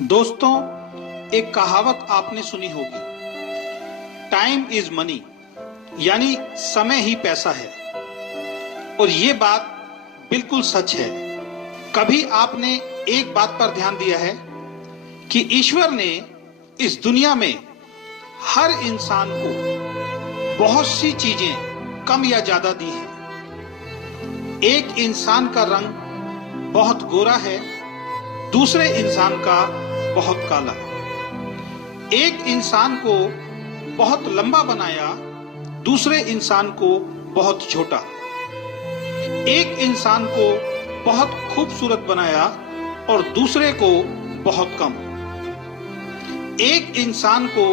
दोस्तों, एक कहावत आपने सुनी होगी, टाइम इज मनी, यानी समय ही पैसा है। और ये बात बिल्कुल सच है। कभी आपने एक बात पर ध्यान दिया है कि ईश्वर ने इस दुनिया में हर इंसान को बहुत सी चीजें कम या ज्यादा दी हैं। एक इंसान का रंग बहुत गोरा है, दूसरे इंसान का बहुत काला। एक इंसान को बहुत लंबा बनाया, दूसरे इंसान को बहुत छोटा। एक इंसान को बहुत खूबसूरत बनाया और दूसरे को बहुत कम। एक इंसान को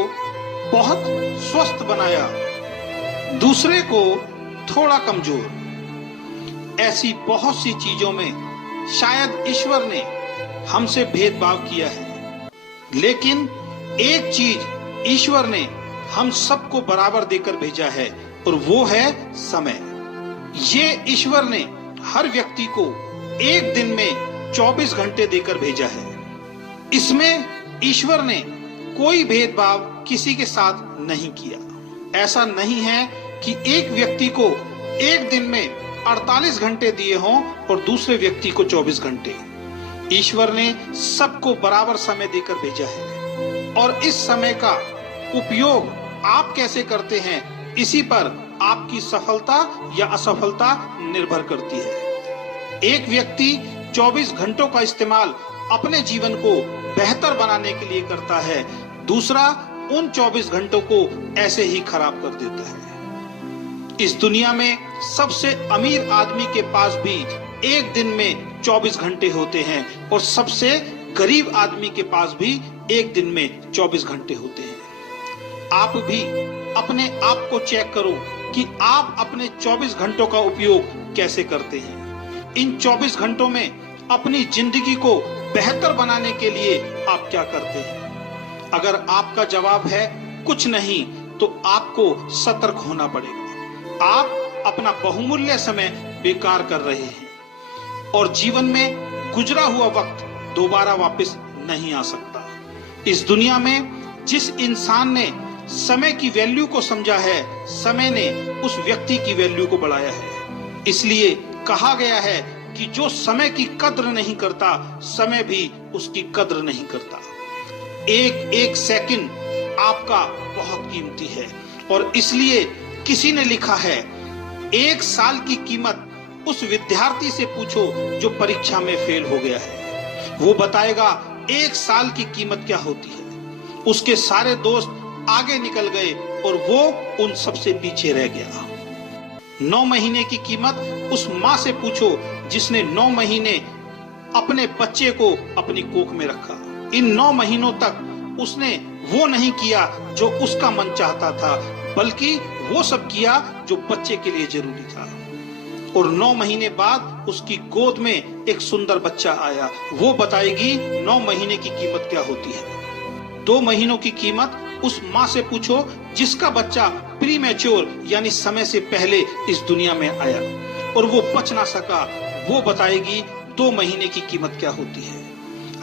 बहुत स्वस्थ बनाया, दूसरे को थोड़ा कमजोर। ऐसी बहुत सी चीजों में शायद ईश्वर ने हमसे भेदभाव किया है, लेकिन एक चीज ईश्वर ने हम सबको बराबर देकर भेजा है और वो है समय। ये ईश्वर ने हर व्यक्ति को एक दिन में 24 घंटे देकर भेजा है। इसमें ईश्वर ने कोई भेदभाव किसी के साथ नहीं किया। ऐसा नहीं है कि एक व्यक्ति को एक दिन में 48 घंटे दिए हों और दूसरे व्यक्ति को 24 घंटे। ईश्वर ने सबको बराबर समय देकर भेजा है और इस समय का उपयोग आप कैसे करते हैं, इसी पर आपकी सफलता या असफलता निर्भर करती है। एक व्यक्ति 24 घंटों का इस्तेमाल अपने जीवन को बेहतर बनाने के लिए करता है, दूसरा उन 24 घंटों को ऐसे ही खराब कर देता है। इस दुनिया में सबसे अमीर आदमी के पास भी एक दिन में 24 घंटे होते हैं और सबसे गरीब आदमी के पास भी एक दिन में 24 घंटे होते हैं। आप भी अपने आप को चेक करो कि आप अपने 24 घंटों का उपयोग कैसे करते हैं। इन 24 घंटों में अपनी जिंदगी को बेहतर बनाने के लिए आप क्या करते हैं? अगर आपका जवाब है कुछ नहीं, तो आपको सतर्क होना पड़ेगा। आप अपना बहुमूल्य समय बेकार कर रहे हैं और जीवन में गुजरा हुआ वक्त दोबारा वापस नहीं आ सकता। इस दुनिया में जिस इंसान ने समय की वैल्यू को समझा है, समय ने उस व्यक्ति की वैल्यू को बढ़ाया है। इसलिए कहा गया है कि जो समय की कद्र नहीं करता, समय भी उसकी कद्र नहीं करता। एक एक सेकंड आपका बहुत कीमती है और इसलिए किसी ने लिखा है, एक साल की कीमत उस विद्यार्थी से पूछो जो परीक्षा में फेल हो गया है। वो बताएगा एक साल की कीमत क्या होती है। उसके सारे दोस्त आगे निकल गए और वो उन सबसे पीछे रह गया। 9 महीने की कीमत उस माँ से पूछो जिसने 9 महीने अपने बच्चे को अपनी कोख में रखा। इन 9 महीनों तक उसने वो नहीं किया जो उसका मन चाहता था, बल्कि वो सब किया जो बच्चे के लिए जरूरी था। और 9 महीने बाद उसकी गोद में एक सुंदर बच्चा आया। वो बताएगी 9 महीने की कीमत क्या होती है। 2 महीनों की कीमत उस माँ से पूछो जिसका बच्चा प्रीमैच्योर यानी समय से पहले इस दुनिया में आया और वो बच ना सका। वो बताएगी 2 महीने की कीमत क्या होती है।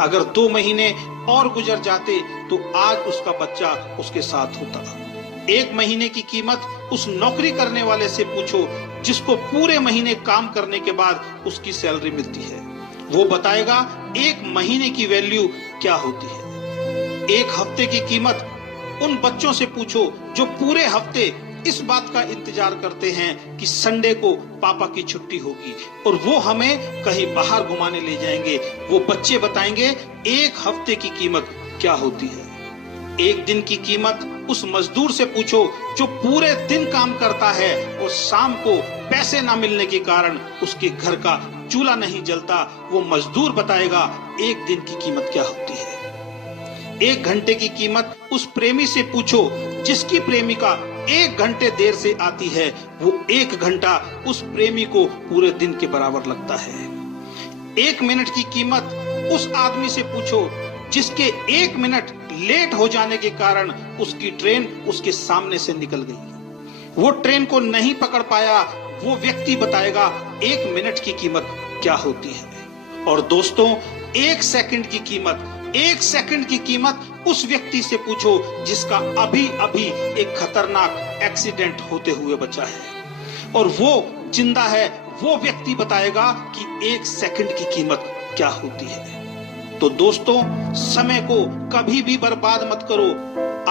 अगर 2 महीने और गुजर जाते तो आज उसका बच्चा उसके साथ होता। 1 महीने की कीमत उस नौकरी करने वाले से पूछो जिसको पूरे महीने काम करने के बाद उसकी सैलरी मिलती है। वो बताएगा 1 महीने की वैल्यू क्या होती है। 1 हफ्ते की कीमत उन बच्चों से पूछो जो पूरे हफ्ते इस बात का इंतजार करते हैं कि संडे को पापा की छुट्टी होगी और वो हमें कहीं बाहर घुमाने ले जाएंगे। वो बच्चे बताएंगे 1 हफ्ते की कीमत क्या होती है। 1 दिन की कीमत उस मजदूर से पूछो जो पूरे दिन काम करता है और शाम को पैसे ना मिलने के कारण उसके घर का चूल्हा नहीं जलता। वो मजदूर बताएगा 1 दिन की कीमत क्या होती है। 1 घंटे की कीमत उस प्रेमी से पूछो जिसकी प्रेमिका 1 घंटे देर से आती है। वो 1 घंटा उस प्रेमी को पूरे दिन के बराबर लगता है। 1 मिनट की कीमत उस आदमी से पूछो जिसके 1 मिनट लेट हो जाने के कारण उसकी ट्रेन उसके सामने से निकल गई। वो ट्रेन को नहीं पकड़ पाया। वो व्यक्ति बताएगा 1 मिनट की कीमत क्या होती है। और दोस्तों, 1 सेकंड की कीमत एक सेकंड की कीमत उस व्यक्ति से पूछो जिसका अभी अभी एक खतरनाक एक्सीडेंट होते हुए बचा है, और वो जिंदा है। वो व्यक्ति बताएगा कि एक सेकंड की कीमत क्या होती है। तो दोस्तों, समय को कभी भी बर्बाद मत करो।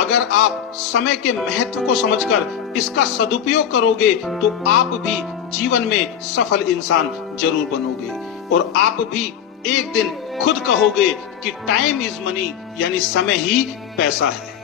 अगर आप समय के महत्व को समझकर इसका सदुपयोग करोगे तो आप भी जीवन में सफल इंसान जरूर बनोगे, और आप भी एक दिन खुद कहोगे कि टाइम इज मनी, यानी समय ही पैसा है।